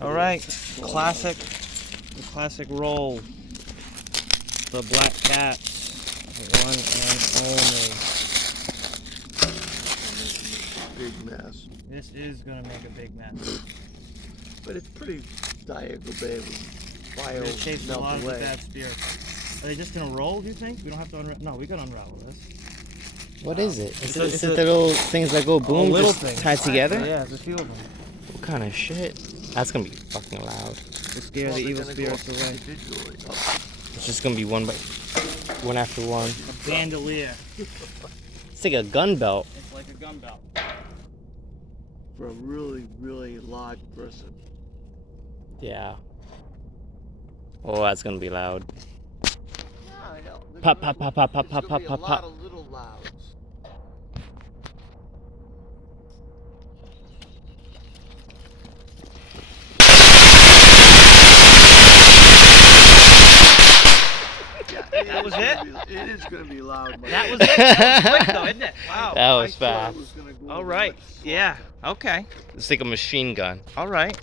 All right, classic, the classic roll. The BlackCat, one and only. Big mess. This is gonna make a big mess. But it's pretty diagonal bay with bio It chased a lot melt of the away. bad spirits. Are they just gonna roll, do you think? We don't have to unravel. No, we can unravel this. What is it? Is it, it's is it a- the little things that go boom, little just thing. tied together? Yeah, there's a few of them. What kind of shit? That's gonna be fucking loud. To scare Well, the they're evil gonna go spirits away. individually. It's just gonna be one after one. A bandolier. It's like a gun belt. It's like a gun belt. For a really, really large person. Yeah. Oh, that's gonna be loud. Pop, Pop, pop, pop, pop, pop, There's pop, gonna be pop, a lot pop. of little louds. That was it? It is gonna be loud. Mike. That was it. That was quick though, isn't it? Wow. That I was thought it fast. was gonna go All over right. much Yeah. softer. Okay. It's like a machine gun. All right.